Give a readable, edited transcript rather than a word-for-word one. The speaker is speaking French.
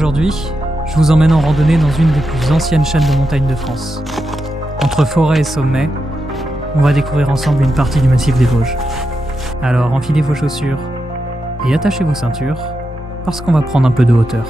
Aujourd'hui, je vous emmène en randonnée dans une des plus anciennes chaînes de montagnes de France. Entre forêt et sommet, on va découvrir ensemble une partie du massif des Vosges. Alors enfilez vos chaussures et attachez vos ceintures, parce qu'on va prendre un peu de hauteur.